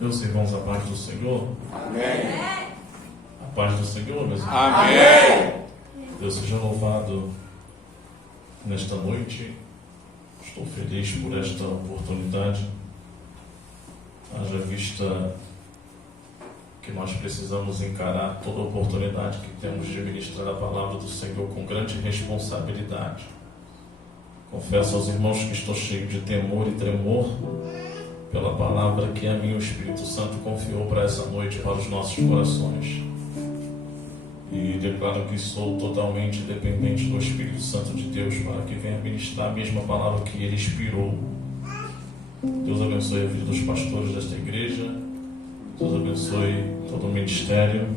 Meus irmãos, a paz do Senhor. Amém. A paz do Senhor, meus irmãos. Amém. Deus seja louvado nesta noite. Estou feliz por esta oportunidade. Haja vista que nós precisamos encarar toda oportunidade que temos de ministrar a palavra do Senhor com grande responsabilidade. Confesso aos irmãos que estou cheio de temor e tremor pela palavra que a mim o Espírito Santo confiou para essa noite, para os nossos corações. E declaro que sou totalmente dependente do Espírito Santo de Deus para que venha ministrar a mesma palavra que Ele inspirou. Deus abençoe a vida dos pastores desta igreja. Deus abençoe todo o ministério.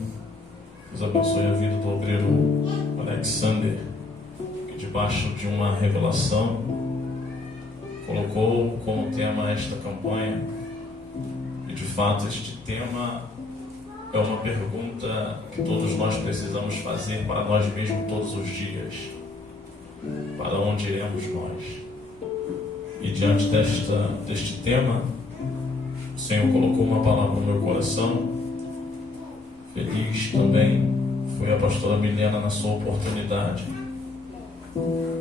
Deus abençoe a vida do obreiro Alexander, que debaixo de uma revelação colocou como tema esta campanha. E de fato este tema é uma pergunta que todos nós precisamos fazer para nós mesmos todos os dias. Para onde iremos nós? E diante deste tema, o Senhor colocou uma palavra no meu coração. Feliz também foi a pastora Milena na sua oportunidade,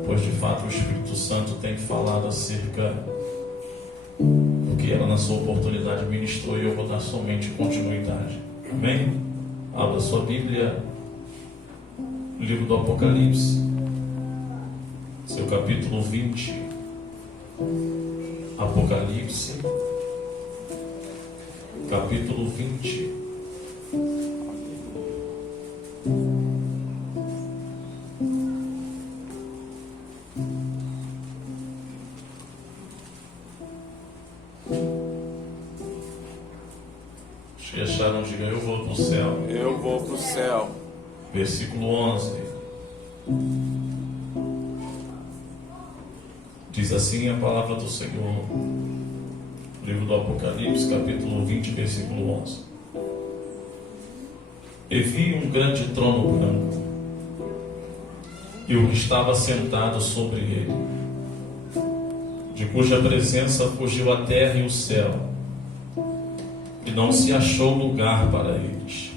pois de fato o Espírito Santo tem falado acerca do que ela na sua oportunidade ministrou, e eu vou dar somente continuidade. Amém? Abra sua Bíblia, livro do Apocalipse, seu capítulo 20. Apocalipse, capítulo 20. Se acharam, diga: eu vou para o céu. Eu vou para o céu. Versículo 11. Diz assim a palavra do Senhor, livro do Apocalipse, capítulo 20, versículo 11. E vi um grande trono branco, e o que estava sentado sobre ele, de cuja presença fugiu a terra e o céu, e não se achou lugar para eles.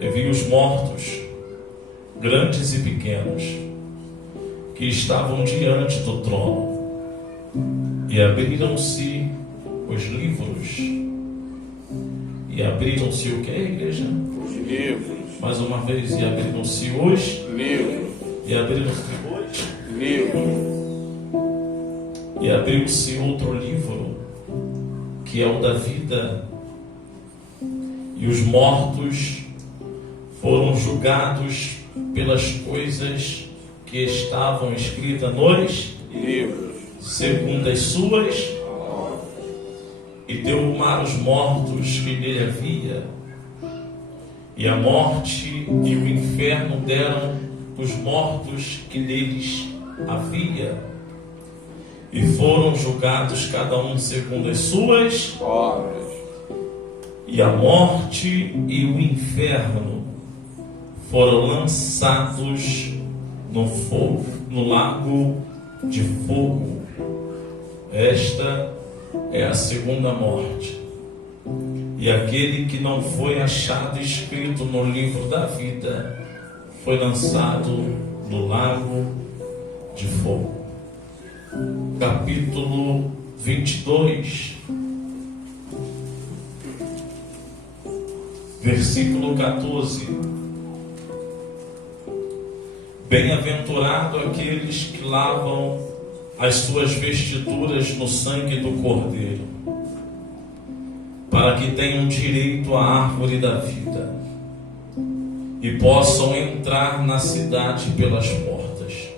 E vi os mortos, grandes e pequenos, que estavam diante do trono, e abriram-se os livros. E abriram-se o que, igreja? Os livros. Mais uma vez, e abriram-se os Livros. e abriram-se os Livros. e abriu-se outro livro, que é o da vida, e os mortos foram julgados pelas coisas que estavam escritas nos Livros. segundo as suas, e deu o mar os mortos que nele havia, e a morte e o inferno deram os mortos que neles havia, e foram julgados cada um segundo as suas Obras. e a morte e o inferno foram lançados no fogo, no lago de fogo. Esta é a segunda morte. E aquele que não foi achado escrito no livro da vida foi lançado no lago de fogo. Capítulo 22, versículo 14. Bem-aventurado aqueles que lavam as suas vestiduras no sangue do Cordeiro, para que tenham direito à árvore da vida e possam entrar na cidade pelas portas.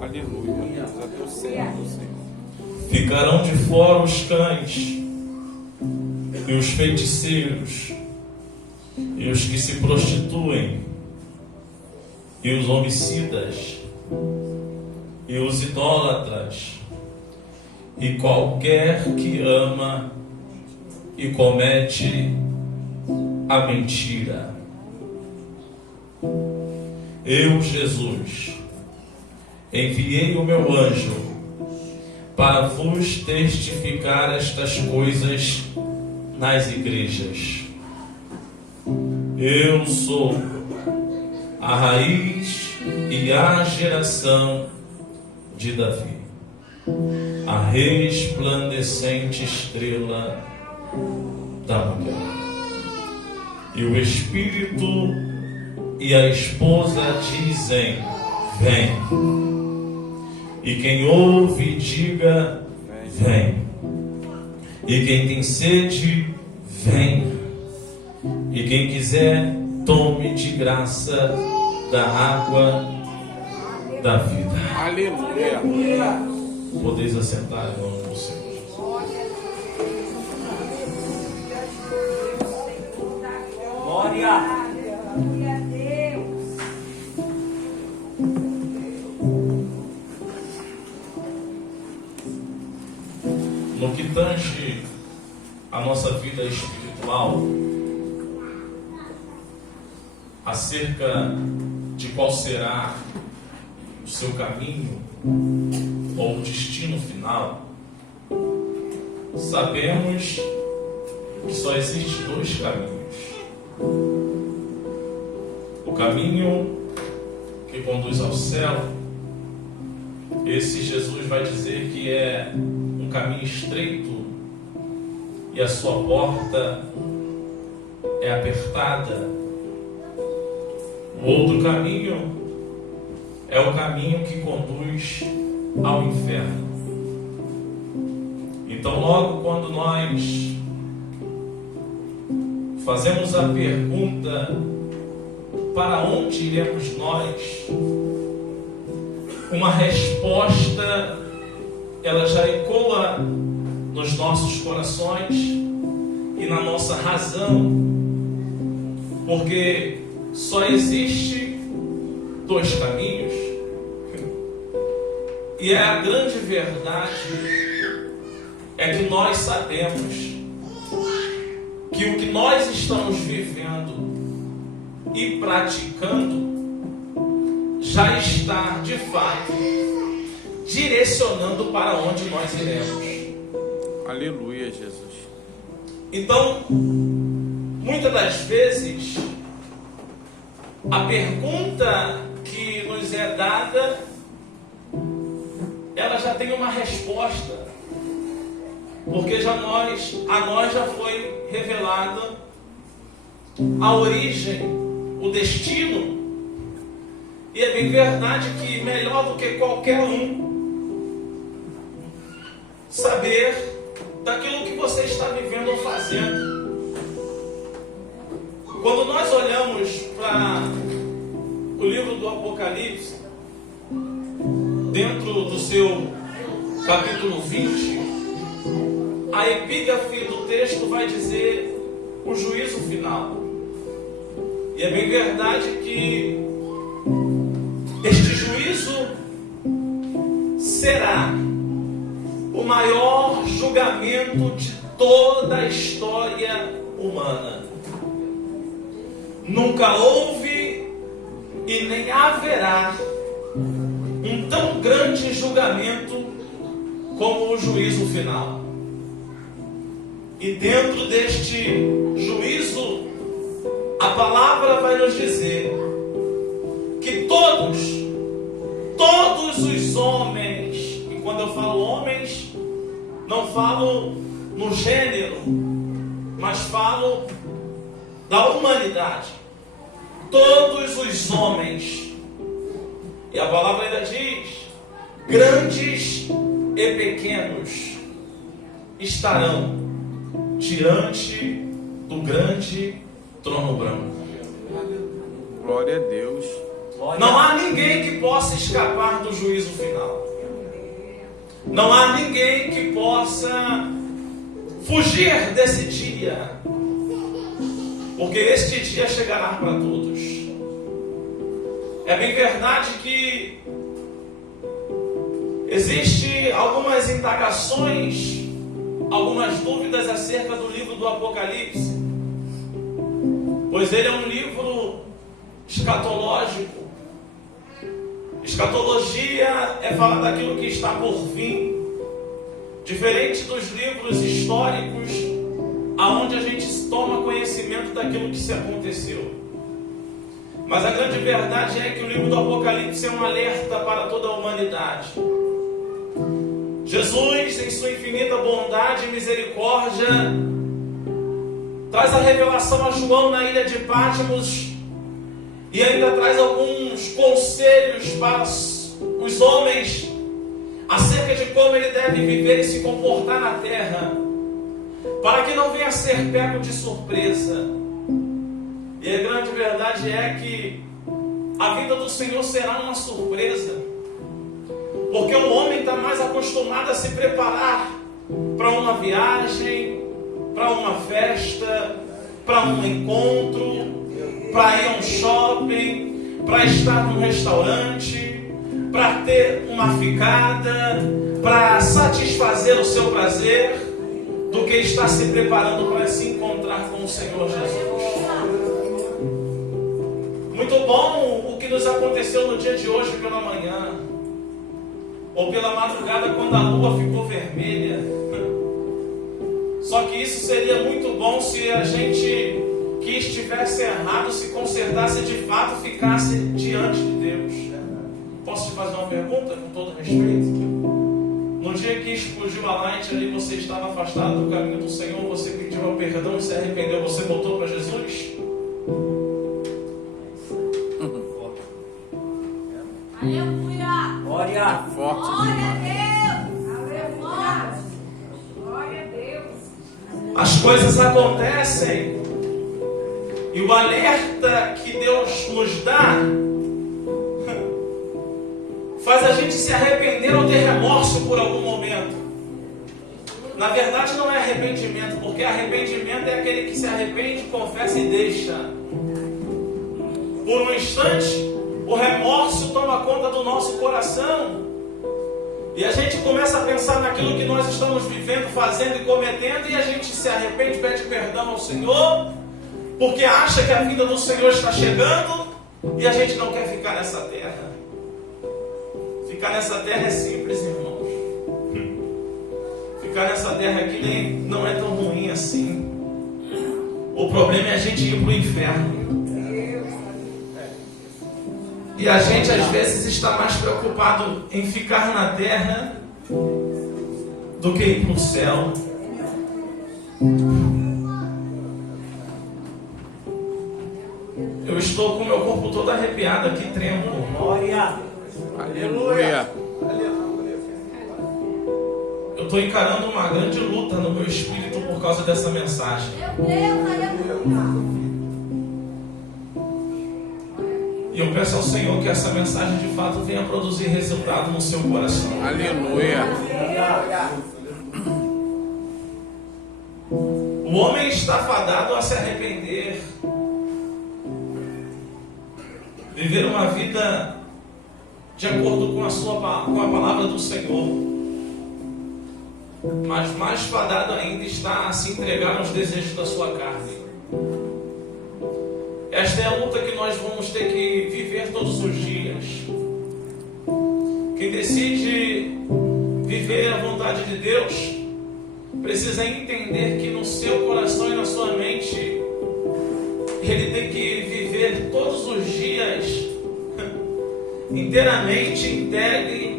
Aleluia. Deus é teu servo, Senhor. Ficarão de fora os cães e os feiticeiros e os que se prostituem e os homicidas e os idólatras e qualquer que ama e comete a mentira. Eu, Jesus, enviei o meu anjo para vos testificar estas coisas nas igrejas. Eu sou a raiz e a geração de Davi, a resplandecente estrela da manhã. E o Espírito e a esposa dizem: vem. E quem ouve, diga: vem. E quem tem sede, venha. E quem quiser, tome de graça da água da vida. Aleluia. Podeis assentar em nome do Senhor. Glória. Glória a Deus. No que tange a nossa vida espiritual, acerca de qual será o seu caminho ou o destino final, sabemos que só existem dois caminhos. O caminho que conduz ao céu, esse Jesus vai dizer que é um caminho estreito e a sua porta é apertada. O outro caminho é o caminho que conduz ao inferno. Então, logo quando nós fazemos a pergunta: para onde iremos nós? Uma resposta, ela já ecoa nos nossos corações e na nossa razão, porque só existe dois caminhos. E a grande verdade é que nós sabemos que o que nós estamos vivendo e praticando já está, de fato, direcionando para onde nós iremos. Aleluia, Jesus. Então, muitas das vezes, a pergunta que nos é dada, ela já tem uma resposta, porque a nós já foi revelada a origem, o destino. E é bem verdade que melhor do que qualquer um saber daquilo que você está vivendo ou fazendo. Quando nós olhamos para o livro do Apocalipse, dentro do seu capítulo 20, a epígrafe do texto vai dizer o juízo final. E é bem verdade que este juízo será o maior julgamento de toda a história humana. Nunca houve e nem haverá um tão grande julgamento como o juízo final. E dentro deste juízo, a palavra vai nos dizer que todos os homens, e quando eu falo homens, não falo no gênero, mas falo da humanidade, todos os homens, e a palavra ainda diz, grandes e pequenos, estarão diante do grande trono branco. Glória a Deus. Não há ninguém que possa escapar do juízo final. Não há ninguém que possa fugir desse dia, porque este dia chegará para todos. É bem verdade que existem algumas indagações, algumas dúvidas acerca do livro do Apocalipse, pois ele é um livro escatológico. Escatologia é falar daquilo que está por vir, Diferente dos livros históricos, aonde a gente toma conhecimento daquilo que se aconteceu. Mas a grande verdade é que o livro do Apocalipse é um alerta para toda a humanidade. Jesus, em sua infinita bondade e misericórdia, traz a revelação a João na ilha de Patmos e ainda traz alguns conselhos para os homens acerca de como ele deve viver e se comportar na terra, para que não venha a ser pego de surpresa. E a grande verdade é que a vida do Senhor será uma surpresa, porque o homem está mais acostumado a se preparar para uma viagem, para uma festa, para um encontro, para ir a um shopping, para estar num restaurante, para ter uma ficada, para satisfazer o seu prazer, do que estar se preparando para se encontrar com o Senhor Jesus. Muito bom o que nos aconteceu no dia de hoje pela manhã, ou pela madrugada, quando a lua ficou vermelha. Só que isso seria muito bom se a gente que estivesse errado se consertasse de fato, ficasse diante de Deus. Posso te fazer uma pergunta com todo respeito? No dia que explodiu a light ali, você estava afastado do caminho do Senhor, você pediu perdão e se arrependeu, você voltou para Jesus? Aleluia! Glória! Forte Glória a demais. Deus! Aleluia! Glória a Deus! As coisas acontecem e o alerta que Deus nos dá faz a gente se arrepender ou ter remorso por algum momento. Na verdade não é arrependimento, porque arrependimento é aquele que se arrepende, confessa e deixa. Por um instante, o remorso toma conta do nosso coração e a gente começa a pensar naquilo que nós estamos vivendo, fazendo e cometendo, e a gente se arrepende, pede perdão ao Senhor, porque acha que a vida do Senhor está chegando e a gente não quer ficar nessa terra. Ficar nessa terra é simples, irmãos. Ficar nessa terra aqui não é tão ruim assim. O problema é a gente ir para o inferno. E a gente às vezes está mais preocupado em ficar na terra do que ir para o céu. Eu estou com o meu corpo todo arrepiado aqui, tremo. Glória! Aleluia. Eu estou encarando uma grande luta no meu espírito por causa dessa mensagem. Meu Deus, aleluia! E eu peço ao Senhor que essa mensagem de fato venha produzir resultado no seu coração. Aleluia. O homem está fadado a se arrepender, viver uma vida de acordo com a palavra do Senhor, mas mais fadado ainda está a se entregar aos desejos da sua carne. Esta é a luta que nós vamos ter que viver todos os dias. Quem decide viver a vontade de Deus precisa entender que no seu coração e na sua mente ele tem que viver todos os dias inteiramente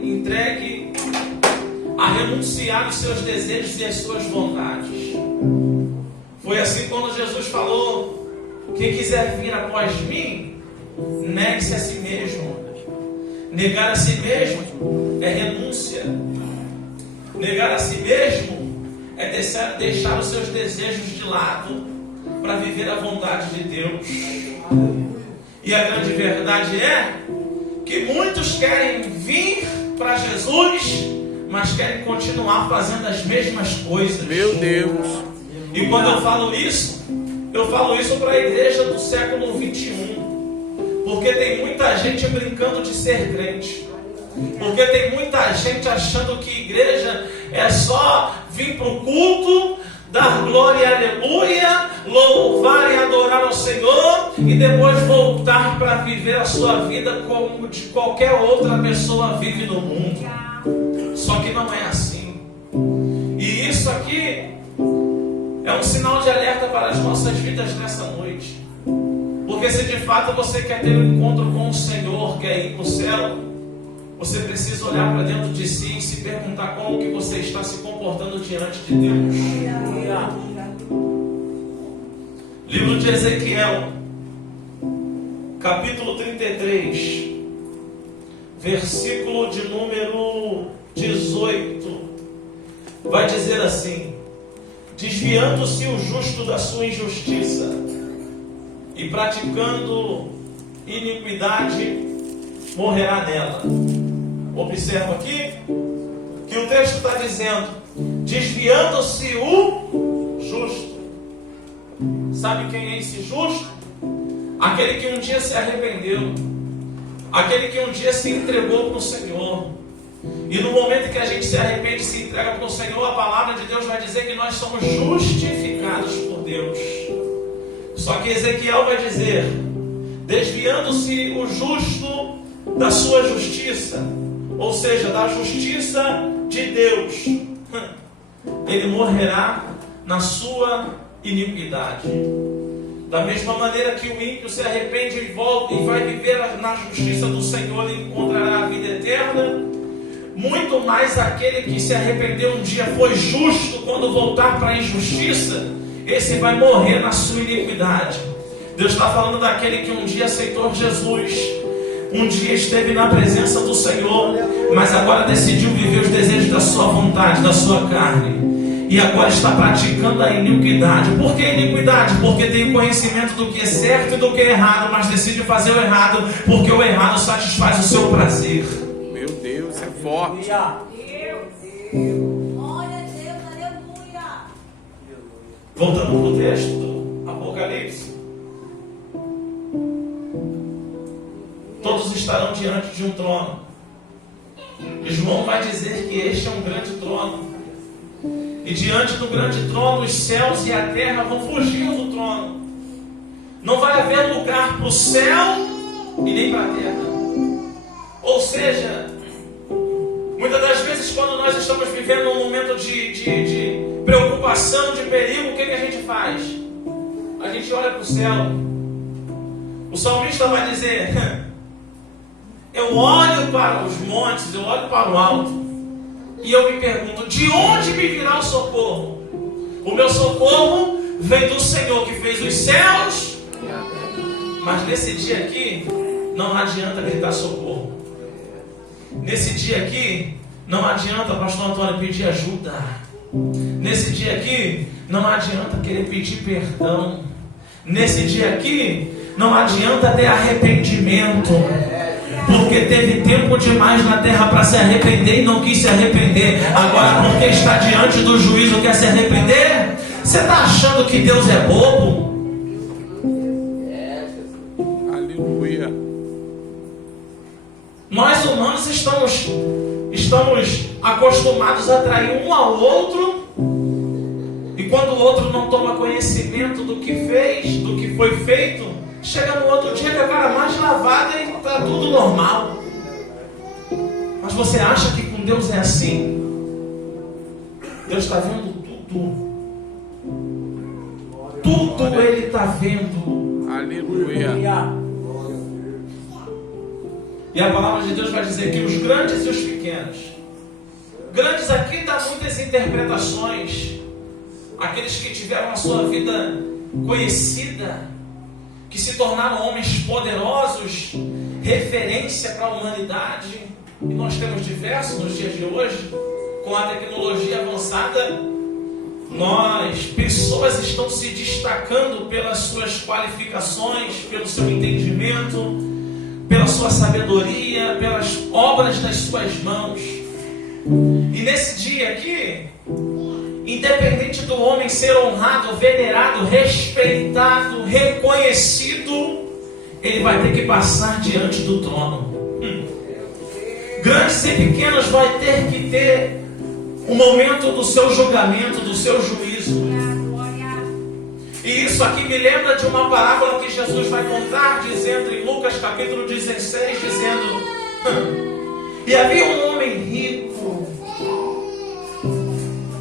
entregue a renunciar os seus desejos e as suas vontades. Foi assim quando Jesus falou: quem quiser vir após mim, negue-se a si mesmo. Negar a si mesmo é renúncia. Negar a si mesmo é deixar os seus desejos de lado para viver a vontade de Deus. E a grande verdade é que muitos querem vir para Jesus, mas querem continuar fazendo as mesmas coisas. Meu Deus. E quando eu falo isso para a igreja do século 21. Porque tem muita gente brincando de ser crente. Porque tem muita gente achando que igreja é só vir para o culto, dar glória e aleluia, louvar e adorar ao Senhor e depois voltar para viver a sua vida como de qualquer outra pessoa vive no mundo. Só que não é assim. de alerta para as nossas vidas nessa noite. Porque se de fato você quer ter um encontro com o Senhor, quer ir para o céu, você precisa olhar para dentro de si e se perguntar como que você está se comportando diante de Deus. Livro de Ezequiel, capítulo 33, versículo de número 18, vai dizer assim: desviando-se o justo da sua injustiça e praticando iniquidade, morrerá nela. Observa aqui que o texto está dizendo: desviando-se o justo. Sabe quem é esse justo? Aquele que um dia se arrependeu, aquele que um dia se entregou para o Senhor. E no momento que a gente se arrepende e se entrega para o Senhor, a palavra de Deus vai dizer que nós somos justificados por Deus. Só que Ezequiel vai dizer: desviando-se o justo da sua justiça, ou seja, da justiça de Deus, ele morrerá na sua iniquidade. Da mesma maneira que o ímpio se arrepende e volta e vai viver na justiça do Senhor, ele encontrará a vida eterna. Muito mais aquele que se arrependeu um dia, foi justo, quando voltar para a injustiça, esse vai morrer na sua iniquidade. Deus está falando daquele que um dia aceitou Jesus, um dia esteve na presença do Senhor, mas agora decidiu viver os desejos da sua vontade, da sua carne, e agora está praticando a iniquidade. Por que iniquidade? Porque tem o conhecimento do que é certo e do que é errado, mas decide fazer o errado, porque o errado satisfaz o seu prazer. Meu Deus, é forte. Glória a Deus, aleluia. Voltando para o texto do Apocalipse, todos estarão diante de um trono, e João vai dizer que este é um grande trono, e diante do grande trono os céus e a terra vão fugir do trono. Não vai haver lugar para o céu e nem para a terra. Ou seja, muitas das vezes quando nós estamos vivendo um momento de preocupação, de perigo, o que a gente faz? A gente olha para o céu. O salmista vai dizer: eu olho para os montes, eu olho para o alto, e eu me pergunto, de onde me virá o socorro? O meu socorro vem do Senhor que fez os céus. Mas nesse dia aqui, não adianta gritar socorro. Nesse dia aqui, não adianta, pastor Antônio, pedir ajuda. Nesse dia aqui, não adianta querer pedir perdão. Nesse dia aqui, não adianta ter arrependimento, porque teve tempo demais na terra para se arrepender e não quis se arrepender. Agora, porque está diante do juízo, quer se arrepender? Você está achando que Deus é bobo? Aleluia. Nós humanos estamos acostumados a trair um ao outro, e quando o outro não toma conhecimento do que fez, do que foi feito, chega no outro dia com a cara mais lavada e está tudo normal. Mas você acha que com Deus é assim? Deus está vendo tudo. Tudo Ele está vendo. Aleluia. E a palavra de Deus vai dizer que os grandes e os pequenos, grandes aqui dá muitas interpretações, aqueles que tiveram a sua vida conhecida, que se tornaram homens poderosos, referência para a humanidade, e nós temos diversos nos dias de hoje, com a tecnologia avançada, pessoas estão se destacando pelas suas qualificações, pelo seu entendimento, pela sua sabedoria, pelas obras das suas mãos. E nesse dia aqui, independente do homem ser honrado, venerado, respeitado, reconhecido, ele vai ter que passar diante do trono. Grandes e pequenos vai ter que ter o momento do seu julgamento, do seu juízo. E isso aqui me lembra de uma parábola que Jesus vai contar, dizendo em Lucas capítulo 16, dizendo: e havia um homem rico,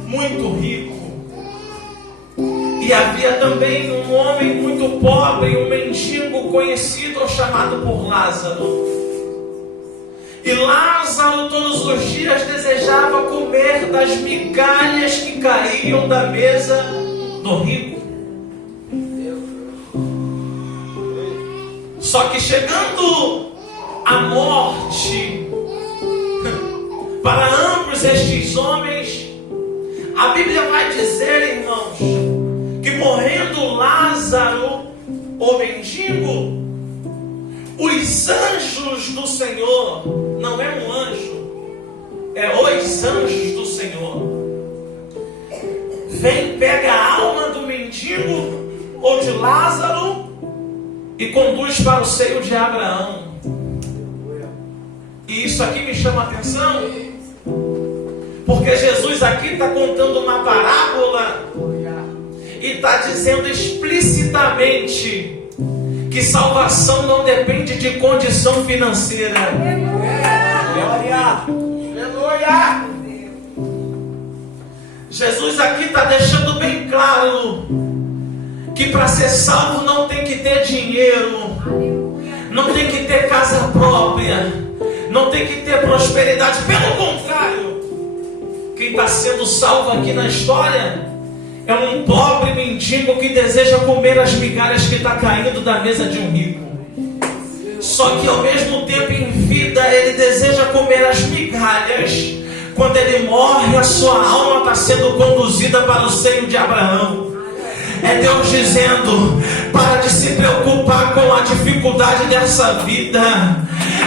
muito rico, E havia também um homem muito pobre, um mendigo conhecido chamado por Lázaro. E Lázaro todos os dias desejava comer das migalhas que caíam da mesa do rico. Só que chegando a morte para ambos estes homens, a Bíblia vai dizer, irmãos, que morrendo Lázaro, o mendigo, os anjos do Senhor, não é um anjo, é os anjos do Senhor, vem, pega a alma do mendigo ou de Lázaro e conduz para o seio de Abraão. E isso aqui me chama a atenção, porque Jesus aqui está contando uma parábola e está dizendo explicitamente que salvação não depende de condição financeira. Aleluia! Jesus aqui está deixando bem claro que para ser salvo não tem que ter dinheiro, não tem que ter casa própria, não tem que ter prosperidade. Pelo contrário, quem está sendo salvo aqui na história é um pobre mendigo que deseja comer as migalhas que está caindo da mesa de um rico. Só que ao mesmo tempo em vida ele deseja comer as migalhas. Quando ele morre, a sua alma está sendo conduzida para o seio de Abraão. É Deus dizendo: para de se preocupar com a dificuldade dessa vida,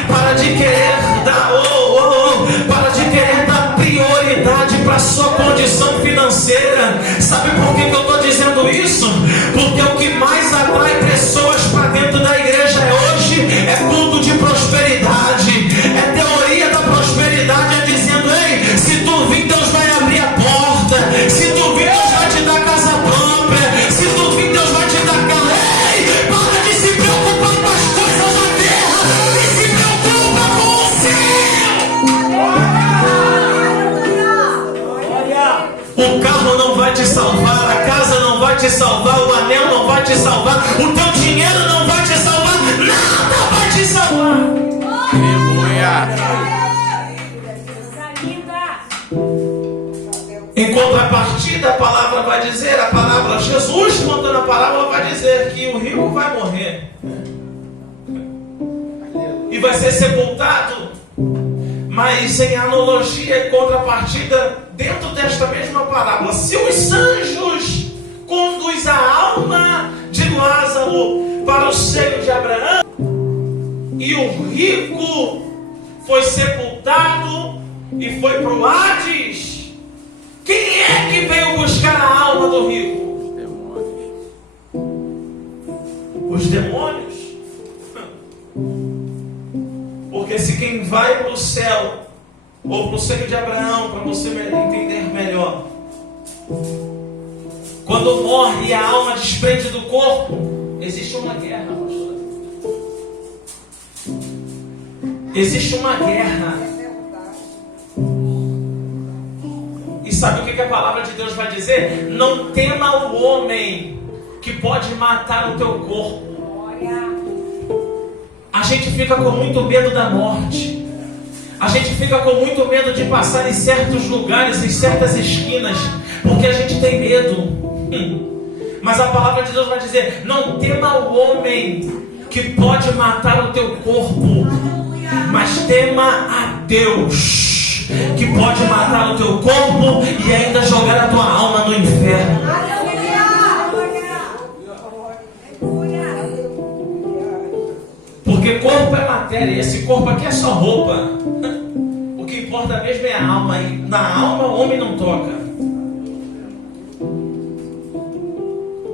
para de querer dar para de querer dar prioridade para a sua condição financeira. Sabe por que eu estou dizendo isso? Porque o que mais atrai pessoas para dentro da igreja hoje é culto de prosperidade, é teoria da prosperidade, é dizendo: ei, se tu vir, Deus vai abrir a porta, se tu vir, Deus vai te dar casa própria, se tu vir, Deus vai te dar casa. Ei, para de se preocupar com as coisas da terra e se preocupa com o céu. O carro não vai te salvar, a casa não vai te salvar, o anel não vai te salvar, o teu dinheiro não vai te salvar, nada vai te salvar. Aleluia! Em contrapartida, a palavra vai dizer, Jesus contando a parábola vai dizer que o rico vai morrer e vai ser sepultado. Mas em analogia e contrapartida, dentro desta mesma parábola, se os anjos conduzem a alma de Lázaro para o seio de Abraão e o rico foi sepultado e foi para o Hades, quem é que veio buscar a alma do rico? Os demônios. Porque se quem vai para o céu ou para o seio de Abraão, para você entender melhor, quando morre e a alma desprende do corpo, existe uma guerra, pastor. Existe uma guerra. E sabe o que a palavra de Deus vai dizer? Não tema o homem que pode matar o teu corpo. A gente fica com muito medo da morte. A gente fica com muito medo de passar em certos lugares, em certas esquinas, porque a gente tem medo. Mas a palavra de Deus vai dizer: não tema o homem que pode matar o teu corpo, mas tema a Deus, que pode matar o teu corpo e ainda jogar a tua alma no inferno. Porque corpo é matéria, e esse corpo aqui é só roupa. O que importa mesmo é a alma, e na alma o homem não toca.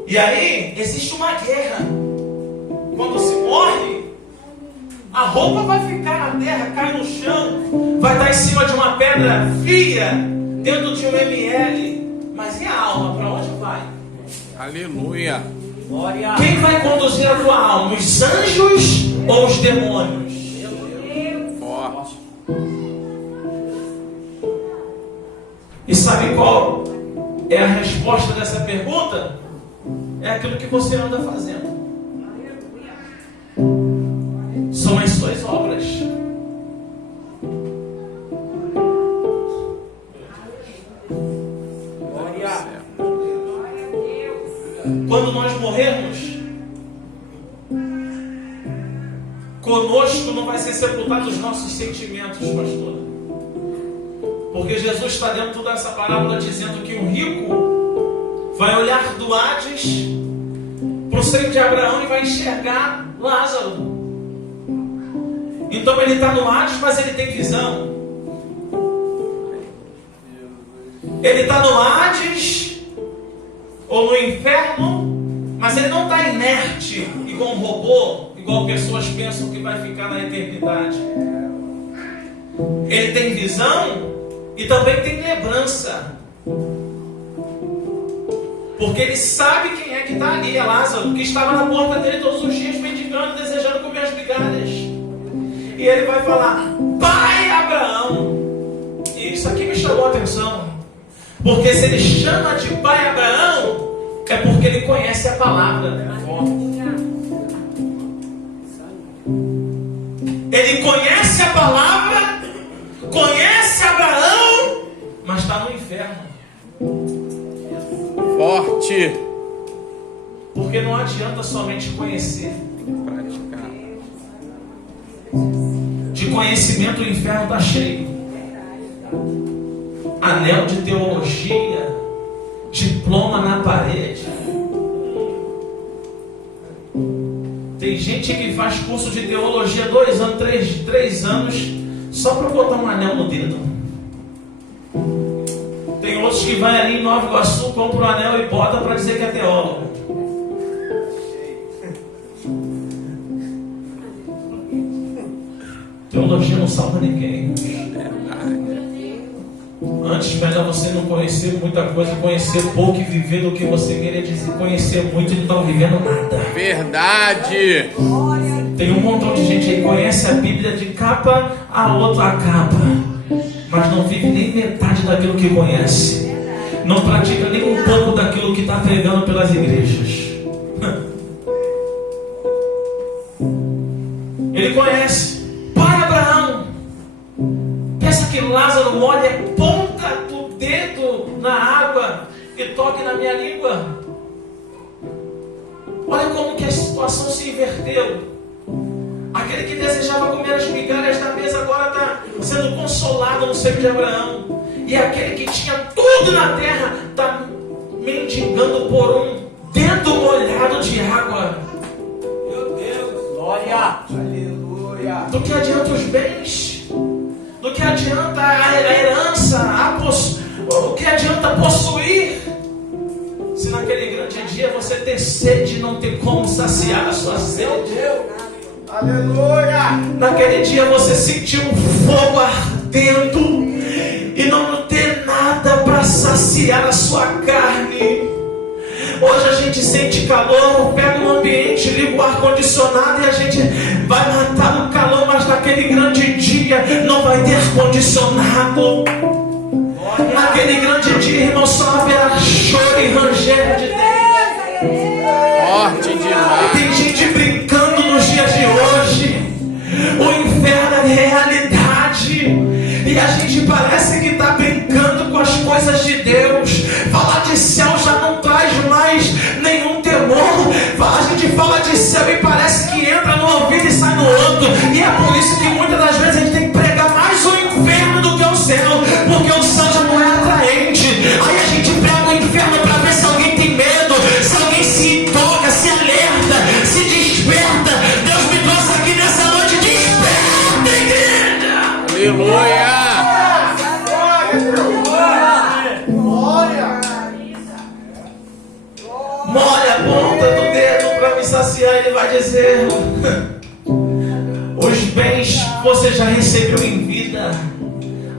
E aí existe uma guerra. Quando se morre, a roupa vai ficar na terra, cai no chão, vai estar em cima de uma pedra fria, dentro de um ml. Mas e a alma, para onde vai? Aleluia! Quem vai conduzir a tua alma? Os anjos ou os demônios? Forte. E sabe qual é a resposta dessa pergunta? é aquilo que você anda fazendo. São as suas obras. Quando nós morrermos, conosco não vai ser sepultado os nossos sentimentos, pastor. Porque Jesus está dentro dessa parábola dizendo que o rico vai olhar do Hades para o seio de Abraão e vai enxergar Lázaro. Então ele está no Hades, mas ele tem visão. Ele está no Hades ou no inferno, mas ele não está inerte, igual um robô, igual pessoas pensam que vai ficar na eternidade. Ele tem visão e também tem lembrança. Porque ele sabe quem é que está ali, é Lázaro, que estava na porta dele todos os dias, mendigando, desejando comer as migalhas. E ele vai falar: Pai Abraão. E isso aqui me chamou a atenção. Porque se ele chama de Pai Abraão, é porque ele conhece a palavra. Ele conhece a palavra, conhece Abraão, mas está no inferno. Forte. Porque não adianta somente conhecer. Praticar. De conhecimento o inferno está cheio. Anel de teologia, diploma na parede. Tem gente que faz curso de teologia 2 anos, 3 anos, só para botar um anel no dedo. Tem outros que vai ali em Nova Iguaçu, compra um anel e bota para dizer que é teólogo. Teologia não salva ninguém. Antes, melhor você não conhecer muita coisa, conhecer pouco e viver do que você queria dizer. Conhecer muito e não está vivendo nada. Verdade. Tem um montão de gente aí que conhece a Bíblia de capa a outra capa, mas não vive nem metade daquilo que conhece. Não pratica nem um pouco daquilo que está pregando pelas igrejas. Ele conhece. Pai Abraão. Pensa que Lázaro molha a ponta do dedo na água e toque na minha língua. Olha como que a situação se inverteu. Aquele que desejava comer as migalhas da mesa agora está sendo consolado no seio de Abraão. E aquele que tinha tudo na terra está mendigando por um dedo molhado de água. Meu Deus, glória, aleluia. Do que adianta os bens? Do que adianta a herança? O que adianta possuir? Se naquele grande dia você ter sede e não ter como saciar a sua sede. Meu Deus, aleluia. Naquele dia você sentir um fogo ardendo e não ter nada para saciar a sua carne. Hoje a gente sente calor, pega um ambiente, liga o ar-condicionado e a gente vai matar o calor, mas naquele grande dia não vai ter ar-condicionado. Naquele grande dia, irmão, só haverá choro e ranger de Deus. Forte demais. Tem gente brincando nos dias de hoje. O inferno é realidade. E a gente parece que está brincando com as coisas de Deus. Falar de céu já não traz mais nenhum temor. A gente fala de céu e parece que entra no ouvido e sai no outro. E é por isso que muitas das vezes a gente tem que pregar mais o inferno do que o céu, porque o céu já não é atraente. Aí a gente prega o inferno para ver se alguém tem medo, se alguém se toca, se alerta, se desperta. Deus me trouxe aqui nessa noite. Desperta, igreja! Aleluia. Molha a ponta do dedo para me saciar. Ele vai dizer: os bens você já recebeu em vida.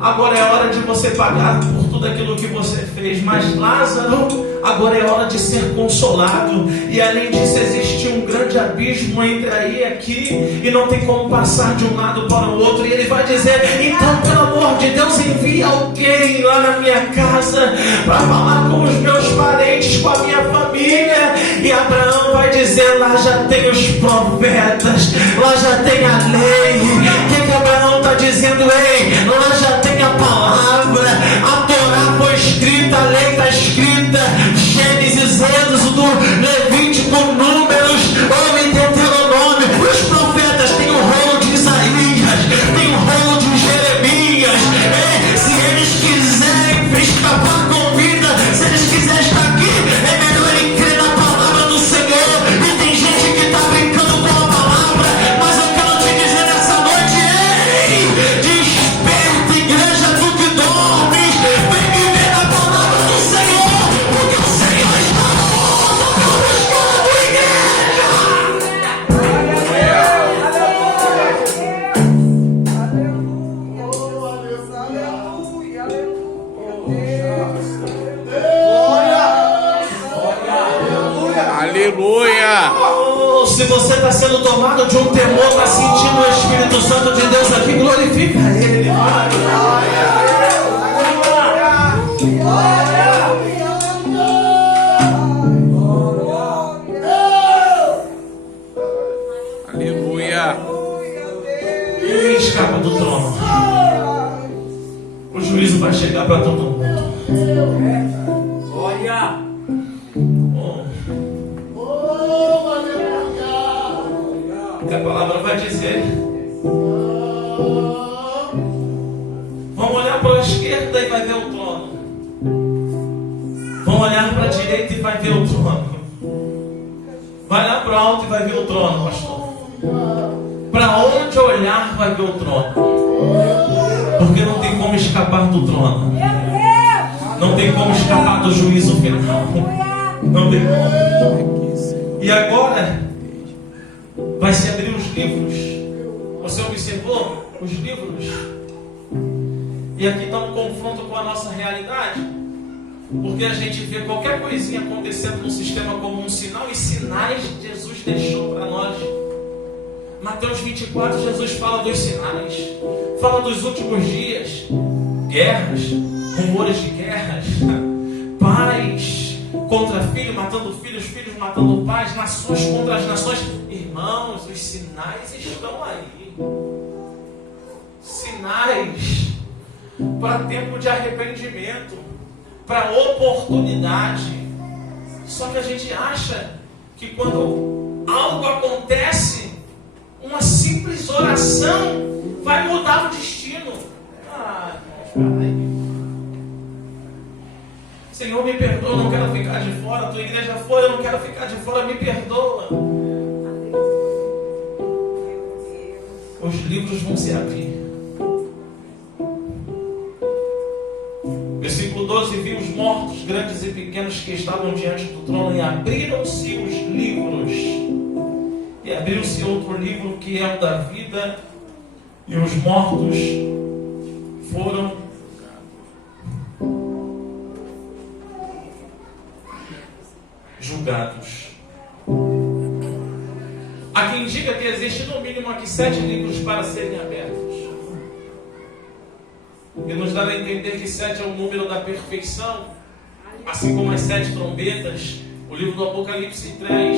Agora é hora de você pagar por tudo aquilo que você fez. Mas Lázaro, agora é hora de ser consolado. E além disso existe um grande abismo entre aí e aqui, e não tem como passar de um lado para o outro. E ele vai dizer: então, pelo amor de Deus, envia alguém lá na minha casa para falar com os meus parentes, com a minha família. E Abraão vai dizer: lá já tem os profetas, lá já tem a lei. O que Abraão está dizendo? Ei, lá já tem a palavra, a Torá foi escrita, a lei está escrita. Gênesis, Êxodo, Levítico, Números, ou Deuteronômio. Os profetas têm o rolo de Isaías, tem o rolo de Jeremias. Se eles quiserem escapar com vida, se eles quiserem estar aqui, é melhor ele crer na palavra do Senhor. E tem gente que está brincando com a palavra, mas eu quero te dizer nessa noite: ei, desperta, igreja do que dorme, vem viver na palavra do Senhor, porque o Senhor está buscando igreja. Aleluia. Oh, se você está sendo tomado de um temor, está sentindo o Espírito Santo de Deus aqui, glorifica Ele. Aleluia. Ninguém escapa do trono. O juízo vai chegar para todo mundo. Glória. Que a palavra vai dizer. Vamos olhar para a esquerda e vai ver o trono. Vamos olhar para a direita e vai ver o trono. Vai lá para o alto e vai ver o trono, pastor. Para onde olhar vai ver o trono. Porque não tem como escapar do trono. Não tem como escapar do juízo final. Não tem como. E agora vai se abrir os livros. Você observou os livros? E aqui está um confronto com a nossa realidade. Porque a gente vê qualquer coisinha acontecendo no sistema como um sinal, e sinais Jesus deixou para nós. Mateus 24, Jesus fala dos sinais, fala dos últimos dias, guerras, rumores de guerras, pais contra filhos, matando filhos, filhos matando pais, nações contra as nações. Irmãos, os sinais estão aí. Sinais para tempo de arrependimento, para oportunidade. Só que a gente acha que quando algo acontece, uma simples oração vai mudar o destino. Senhor, me perdoa, eu não quero ficar de fora. Tua igreja foi, eu não quero ficar de fora, me perdoa. Os livros vão se abrir. Versículo 12: vi os mortos, grandes e pequenos, que estavam diante do trono, e abriram-se os livros. E abriu-se outro livro, que é o da vida, e os mortos foram julgados. Há quem diga que existe no mínimo aqui 7 livros para serem abertos. E nos dá a entender que 7 é o número da perfeição, assim como as 7 trombetas. O livro do Apocalipse traz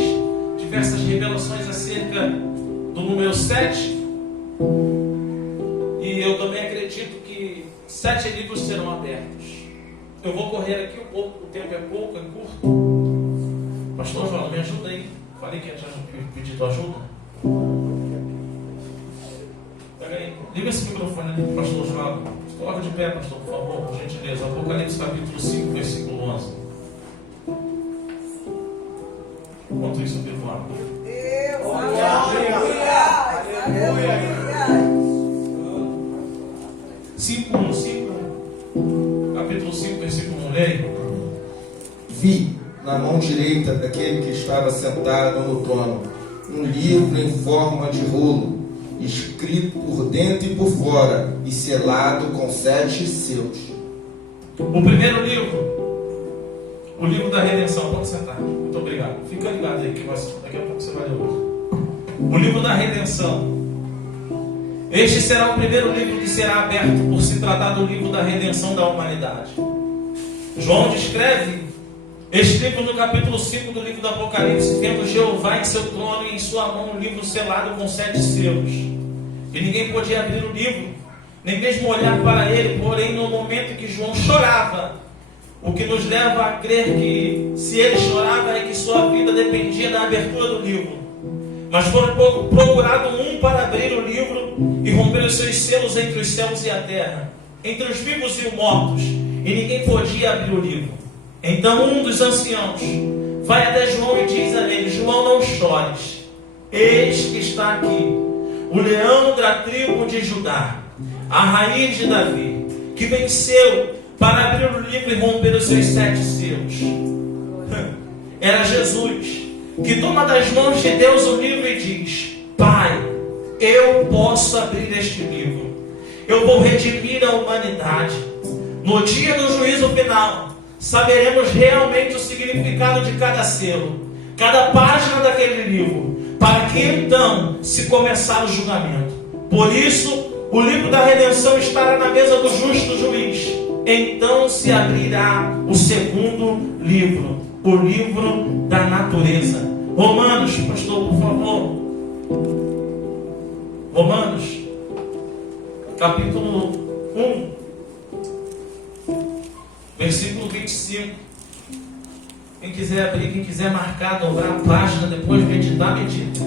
diversas revelações acerca do número 7. E eu também acredito que 7 livros serão abertos. Eu vou correr aqui um pouco, o tempo é pouco, é curto. Pastor Osvaldo, me ajuda aí. Falei que ia pedir tua ajuda. Pega aí. Liga esse microfone ali para o pastor Osvaldo. Coloca de pé, pastor, por favor, por gentileza. Apocalipse capítulo 5, versículo 11. Enquanto isso, eu bebo água. Aleluia. 5, capítulo 5, versículo 1. Leia. Vi na mão direita daquele que estava sentado no trono um livro em forma de rolo, escrito por dentro e por fora, e selado com 7 selos. O primeiro livro, o livro da redenção. Pode sentar. Muito obrigado. Fica ligado aí, que daqui a pouco você vai ler outro. O livro da redenção. Este será o primeiro livro que será aberto, por se tratar do livro da redenção da humanidade. João descreve Este livro, no capítulo 5 do livro do Apocalipse, tendo Jeová em seu trono e em sua mão um livro selado com 7 selos. E ninguém podia abrir o livro, nem mesmo olhar para ele, porém no momento que João chorava, o que nos leva a crer que se ele chorava é que sua vida dependia da abertura do livro. Mas foi procurado um para abrir o livro e romper os seus selos entre os céus e a terra, entre os vivos e os mortos, e ninguém podia abrir o livro. Então um dos anciãos vai até João e diz a ele: João, não chores, eis que está aqui o leão da tribo de Judá, a raiz de Davi, que venceu para abrir o livro e romper os seus 7 selos. Era Jesus, que toma das mãos de Deus o livro e diz: Pai, eu posso abrir este livro, eu vou redimir a humanidade. No dia do juízo final, saberemos realmente o significado de cada selo, cada página daquele livro, para que então se começar o julgamento. Por isso, o livro da redenção estará na mesa do justo juiz. Então se abrirá o segundo livro, o livro da natureza. Romanos, pastor, por favor. Romanos, capítulo 1, versículo 25. Quem quiser abrir, quem quiser marcar, dobrar a página, depois meditar, medita.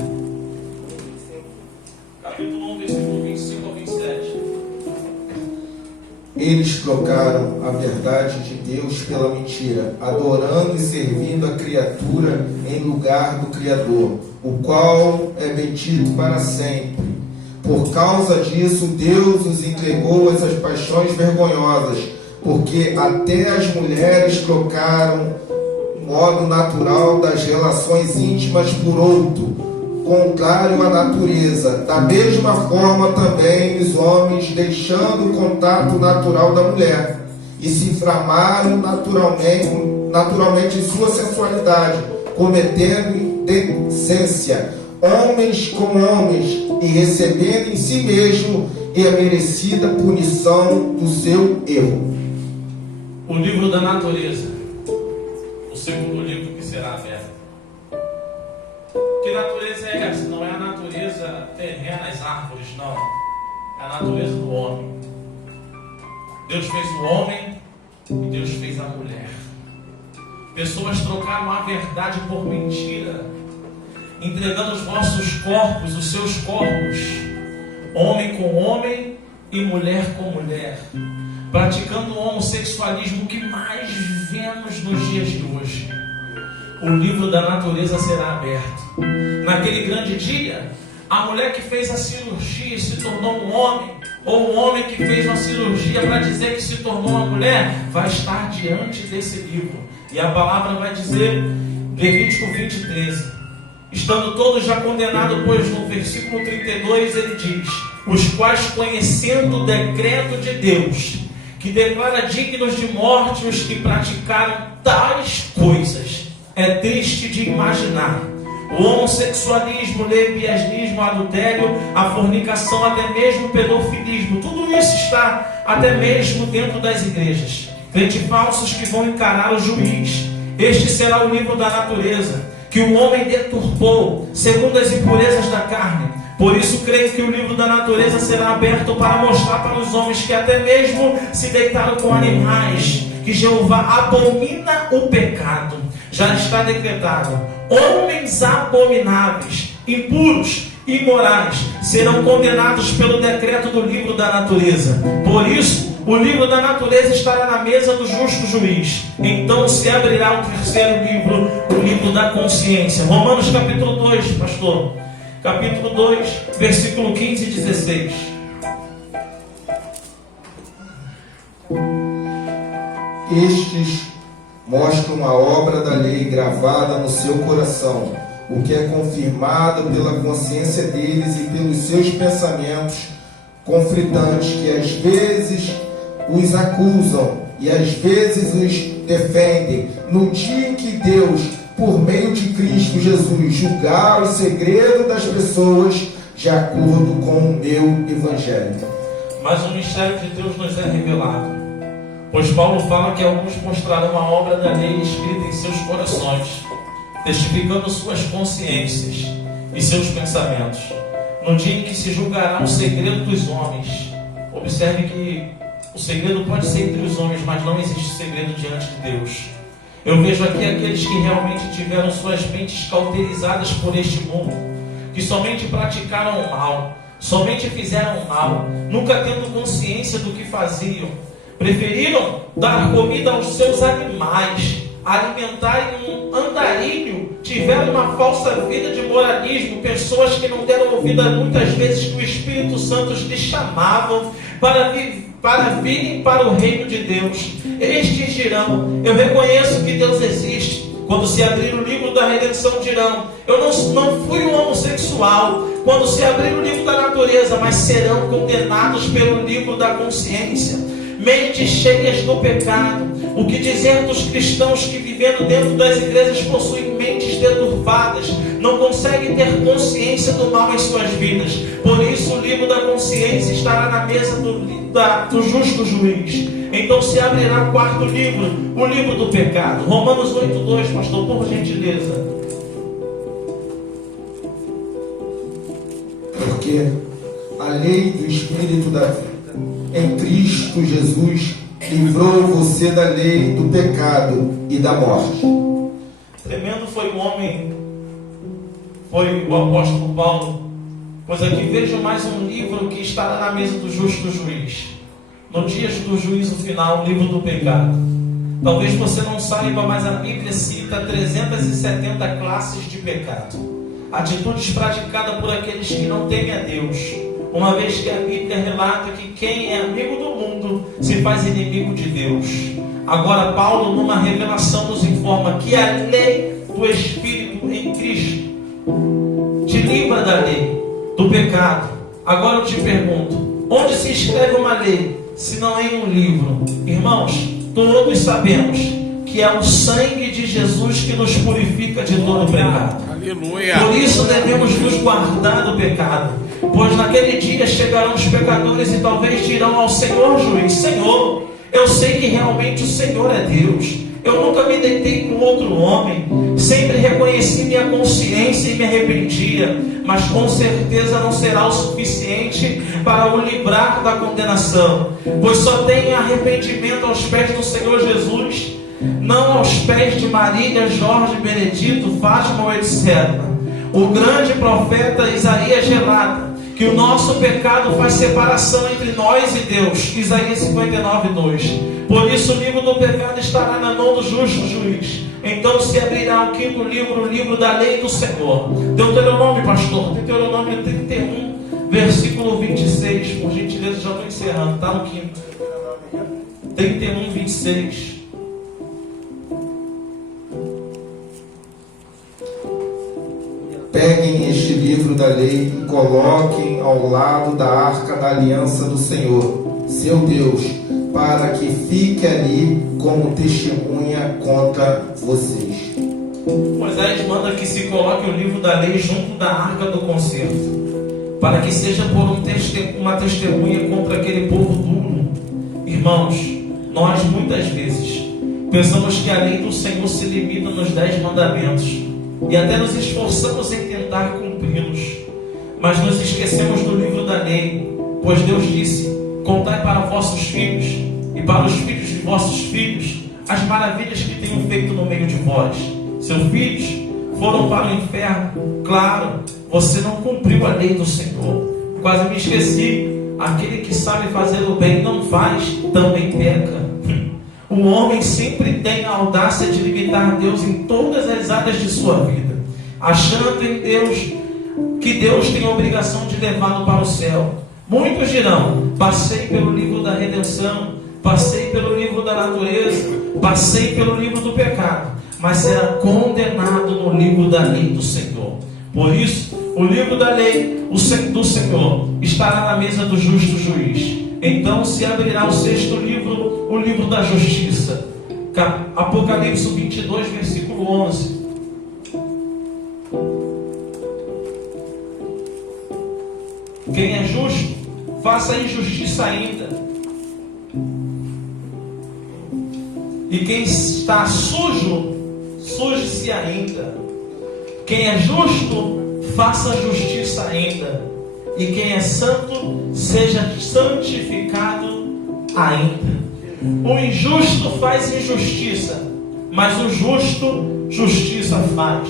Capítulo 1, versículo 25 ao 27. Eles trocaram a verdade de Deus pela mentira, adorando e servindo a criatura em lugar do Criador, o qual é bendito para sempre. Por causa disso, Deus os entregou essas paixões vergonhosas, porque até as mulheres trocaram o modo natural das relações íntimas por outro, contrário à natureza. Da mesma forma também os homens, deixando o contato natural da mulher, e se inflamaram naturalmente em sua sensualidade, cometendo indecência, homens com homens, e recebendo em si mesmo a merecida punição do seu erro. O livro da natureza, o segundo livro que será aberto. Que natureza é essa? Não é a natureza terrena, as árvores, não. É a natureza do homem. Deus fez o homem e Deus fez a mulher. Pessoas trocaram a verdade por mentira, entregando os vossos corpos, os seus corpos, homem com homem e mulher com mulher, praticando o homossexualismo que mais vemos nos dias de hoje. O livro da natureza será aberto. Naquele grande dia, a mulher que fez a cirurgia e se tornou um homem, ou o homem que fez uma cirurgia para dizer que se tornou uma mulher, vai estar diante desse livro. E a palavra vai dizer, Levítico 20:13, estando todos já condenados, pois no versículo 32 ele diz: os quais, conhecendo o decreto de Deus, que declara dignos de morte os que praticaram tais coisas. É triste de imaginar o homossexualismo, o lesbianismo, o adultério, a fornicação, até mesmo o pedofilismo. Tudo isso está até mesmo dentro das igrejas. Crentes falsos que vão encarar o juiz. Este será o livro da natureza, que o homem deturpou, segundo as impurezas da carne. Por isso creio que o livro da natureza será aberto para mostrar para os homens que até mesmo se deitaram com animais, que Jeová abomina o pecado. Já está decretado: homens abomináveis, impuros, imorais serão condenados pelo decreto do livro da natureza. Por isso, o livro da natureza estará na mesa do justo juiz. Então se abrirá o terceiro livro, o livro da consciência. Romanos capítulo 2, pastor. Capítulo 2, versículo 15 e 16. Estes mostram a obra da lei gravada no seu coração, o que é confirmado pela consciência deles e pelos seus pensamentos conflitantes, que às vezes os acusam e às vezes os defendem, no dia em que Deus, por meio de Cristo Jesus, julgar o segredo das pessoas de acordo com o meu evangelho. Mas o mistério de Deus nos é revelado, Pois Paulo fala que alguns mostrarão a obra da lei escrita em seus corações, testificando suas consciências e seus pensamentos, no dia em que se julgará o segredo dos homens. Observe que o segredo pode ser entre os homens, mas não existe segredo diante de Deus. Eu vejo aqui aqueles que realmente tiveram suas mentes cauterizadas por este mundo, que somente praticaram o mal, somente fizeram o mal, nunca tendo consciência do que faziam. Preferiram dar comida aos seus animais, alimentarem um andarilho, tiveram uma falsa vida de moralismo, pessoas que não deram ouvida muitas vezes que o Espírito Santo lhes chamavam para virem para o reino de Deus. Estes dirão: eu reconheço que Deus existe. Quando se abrir o livro da redenção dirão: eu não fui um homossexual. Quando se abrir o livro da natureza, mas serão condenados pelo livro da consciência. Mentes cheias do pecado. O que dizer dos cristãos que, vivendo dentro das igrejas, possuem mentes deturpadas, não conseguem ter consciência do mal em suas vidas? Por isso o livro da consciência estará na mesa do justo juiz. Então se abrirá o quarto livro, o livro do pecado. Romanos 8:2, pastor, por gentileza. Porque a lei do Espírito da vida em Cristo Jesus livrou você da lei do pecado e da morte. Tremendo foi o homem, foi o apóstolo Paulo. Pois aqui vejo mais um livro que estará na mesa do justo juiz. No dia do juízo final, o livro do pecado. Talvez você não saiba, mas a Bíblia cita 370 classes de pecado. Atitudes praticadas por aqueles que não temem a Deus. Uma vez que a Bíblia relata que quem é amigo do mundo se faz inimigo de Deus. Agora Paulo, numa revelação, nos informa que a lei do Espírito em Cristo te livra da lei do pecado. Agora eu te pergunto: onde se escreve uma lei, se não em um livro? Irmãos, todos sabemos que é o sangue de Jesus que nos purifica de todo o pecado. Aleluia. Por isso devemos nos guardar do pecado, pois naquele dia chegarão os pecadores e talvez dirão ao Senhor juiz: Senhor, eu sei que realmente o Senhor é Deus. Eu nunca me deitei com outro homem, sempre reconheci minha consciência e me arrependia, mas com certeza não será o suficiente para o livrar da condenação, pois só tem arrependimento aos pés do Senhor Jesus, não aos pés de Marília, Jorge, Benedito, Fátima ou etc. O grande profeta Isaías relata que o nosso pecado faz separação entre nós e Deus. Isaías 59:2. Por isso o livro do pecado estará na mão do justo juiz. Então se abrirá o quinto livro, o livro da lei do Senhor. Deuteronômio, pastor, Deuteronômio 31, versículo 26. Por gentileza, já estou encerrando, está no quinto. 31, 26. Peguem este livro da lei e coloquem ao lado da arca da aliança do Senhor, seu Deus, para que fique ali como testemunha contra vocês. Moisés manda que se coloque o livro da lei junto da arca do concerto, para que seja por uma testemunha contra aquele povo duro. Irmãos, nós muitas vezes pensamos que a lei do Senhor se limita nos 10 mandamentos e até nos esforçamos em tentar cumpri-los, mas nos esquecemos do livro da lei, pois Deus disse: contai para vossos filhos e para os filhos de vossos filhos as maravilhas que tenho feito no meio de vós. Seus filhos foram para o inferno. Claro, você não cumpriu a lei do Senhor. Quase me esqueci. Aquele que sabe fazer o bem não faz, também peca. O homem sempre tem a audácia de limitar Deus em todas as áreas de sua vida, achando em Deus que Deus tem a obrigação de levá-lo para o céu. Muitos dirão: passei pelo livro da redenção, passei pelo livro da natureza, passei pelo livro do pecado, mas será condenado no livro da lei do Senhor. Por isso, o livro da lei do Senhor estará na mesa do justo juiz. Então se abrirá o sexto livro, o livro da justiça. Apocalipse 22, versículo 11. Quem é justo, faça injustiça ainda. E quem está sujo, suje-se ainda. Quem é justo, faça justiça ainda. E quem é santo, seja santificado ainda. O injusto faz injustiça, mas o justo, justiça faz.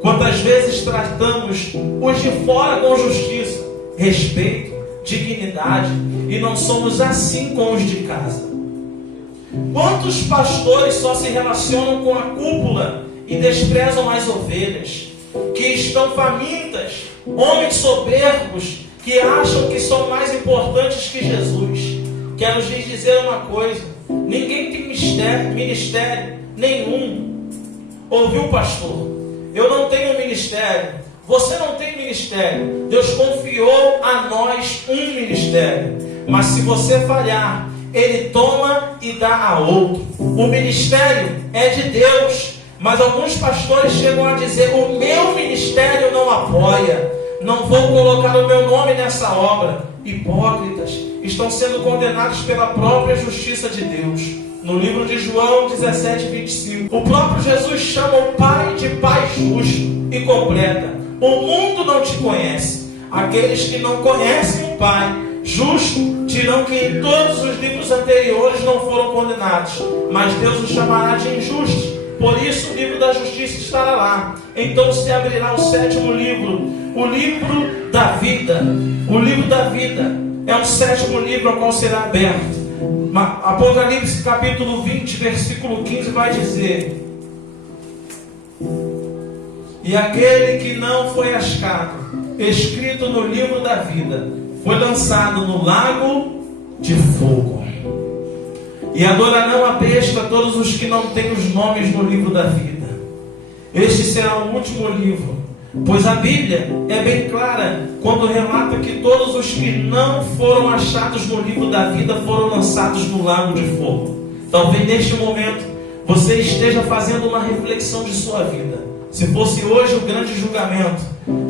Quantas vezes tratamos os de fora com justiça, respeito, dignidade, e não somos assim com os de casa? Quantos pastores só se relacionam com a cúpula e desprezam as ovelhas, que estão famintas, homens soberbos, que acham que são mais importantes que Jesus? Quero lhes dizer uma coisa: ninguém tem ministério nenhum. Ouviu, pastor? Eu não tenho ministério. Você não tem ministério. Deus confiou a nós um ministério. Mas se você falhar, Ele toma e dá a outro. O ministério é de Deus. Mas alguns pastores chegam a dizer: o meu ministério não apoia, não vou colocar o meu nome nessa obra. Hipócritas, estão sendo condenados pela própria justiça de Deus. No livro de João 17:25, o próprio Jesus chama o Pai de Pai justo e completa: o mundo não te conhece. Aqueles que não conhecem o Pai justo dirão que em todos os livros anteriores não foram condenados, mas Deus os chamará de injustos. Por isso o livro da justiça estará lá. Então se abrirá o 7º livro, o livro da vida. O livro da vida é o 7º livro ao qual será aberto. Apocalipse capítulo 20, versículo 15 vai dizer: e aquele que não foi achado escrito no livro da vida foi lançado no lago de fogo. E adorarão a besta todos os que não têm os nomes no livro da vida. Este será o último livro, pois a Bíblia é bem clara quando relata que todos os que não foram achados no livro da vida foram lançados no lago de fogo. Talvez neste momento você esteja fazendo uma reflexão de sua vida. Se fosse hoje o grande julgamento,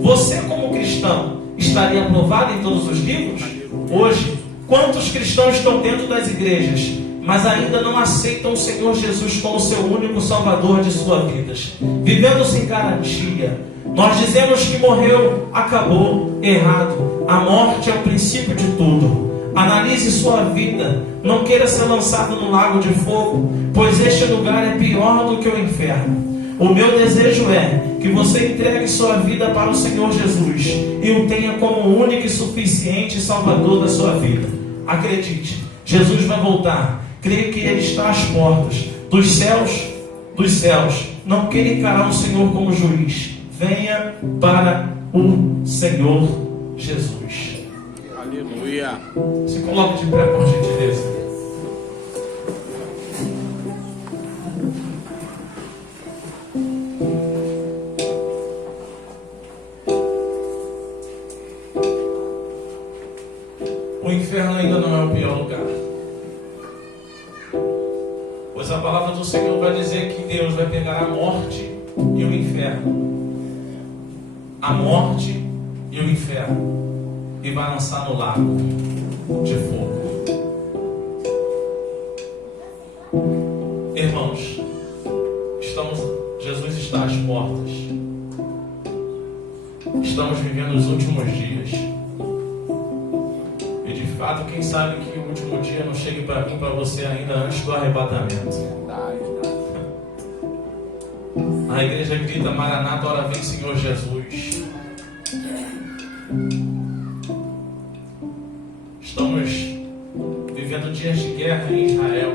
você como cristão estaria aprovado em todos os livros? Hoje, quantos cristãos estão dentro das igrejas, mas ainda não aceitam o Senhor Jesus como seu único salvador de suas vidas, vivendo sem garantia? Nós dizemos que morreu, acabou. Errado. A morte é o princípio de tudo. Analise sua vida. Não queira ser lançado no lago de fogo, pois este lugar é pior do que o inferno. O meu desejo é que você entregue sua vida para o Senhor Jesus e o tenha como único e suficiente Salvador da sua vida. Acredite, Jesus vai voltar. Creio que Ele está às portas dos céus. Não queira encarar o Senhor como juiz. Venha para o Senhor Jesus. Aleluia. Se coloque de pé, por gentileza. O inferno ainda não é o pior lugar. Pois a palavra do Senhor vai dizer que Deus vai pegar a morte e o inferno. A morte e o inferno. E vai lançar no lago de fogo. Irmãos, Jesus está às portas. Estamos vivendo os últimos dias. E de fato, quem sabe que o último dia não chegue para mim, para você ainda antes do arrebatamento. A igreja grita: Maranata, ora vem Senhor Jesus. Estamos vivendo dias de guerra em Israel.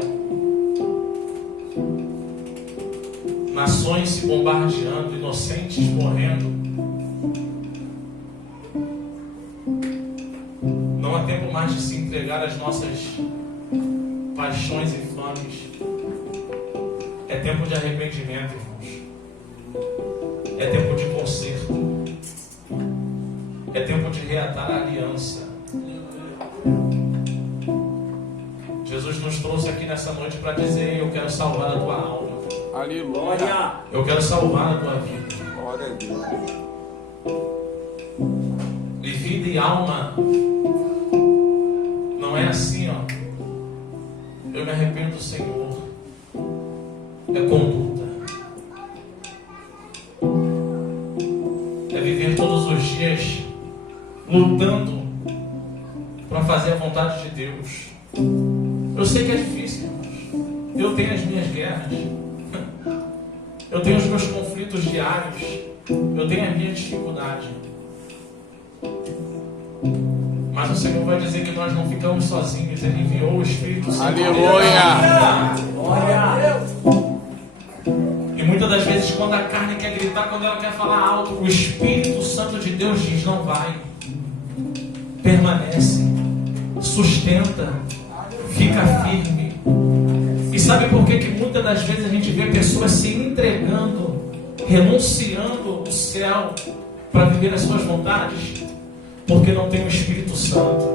Nações se bombardeando, inocentes morrendo. Não há tempo mais de se entregar às nossas paixões infames. É tempo de arrependimento, irmãos. É tempo de conserto. É tempo de reatar a aliança. Jesus nos trouxe aqui nessa noite para dizer: eu quero salvar a tua alma. Aleluia. Eu quero salvar a tua vida. Glória a Deus. E vida e alma não é assim, ó. Eu me arrependo, Senhor. é conduta. É viver todos os dias lutando para fazer a vontade de Deus. Eu sei que é difícil, irmãos. Eu tenho as minhas guerras. Eu tenho os meus conflitos diários. Eu tenho a minha dificuldade. Mas o Senhor vai dizer que nós não ficamos sozinhos. Ele enviou o Espírito Santo. Aleluia! E muitas das vezes, quando a carne quer gritar, quando ela quer falar alto, o Espírito Santo de Deus diz: não vai. Permanece. Sustenta. Fica firme. E sabe por que muitas das vezes a gente vê pessoas se entregando, renunciando o céu para viver as suas vontades? Porque não tem o Espírito Santo.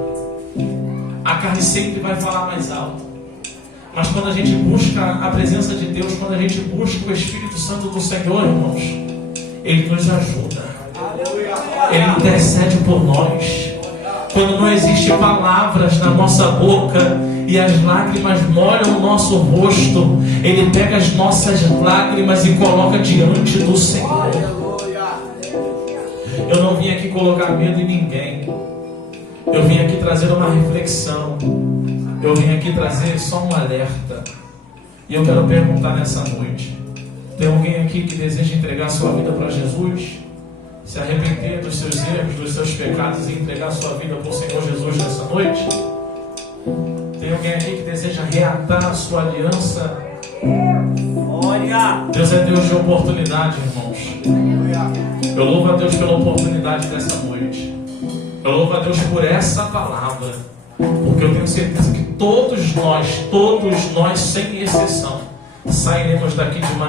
A carne sempre vai falar mais alto. Mas quando a gente busca a presença de Deus, quando a gente busca o Espírito Santo do Senhor, irmãos, Ele nos ajuda. Ele intercede por nós. Quando não existem palavras na nossa boca e as lágrimas molham o nosso rosto, Ele pega as nossas lágrimas e coloca diante do Senhor. Eu não vim aqui colocar medo em ninguém. Eu vim aqui trazer uma reflexão. Eu vim aqui trazer só um alerta. E eu quero perguntar nessa noite: tem alguém aqui que deseja entregar sua vida para Jesus? Se arrepender dos seus erros, dos seus pecados e entregar sua vida para o Senhor Jesus nessa noite? Tem alguém aqui que deseja reatar a sua aliança? Deus é Deus de oportunidade, irmãos. Eu louvo a Deus pela oportunidade dessa noite. Eu louvo a Deus por essa palavra, porque eu tenho certeza que todos nós, sem exceção, sairemos daqui de uma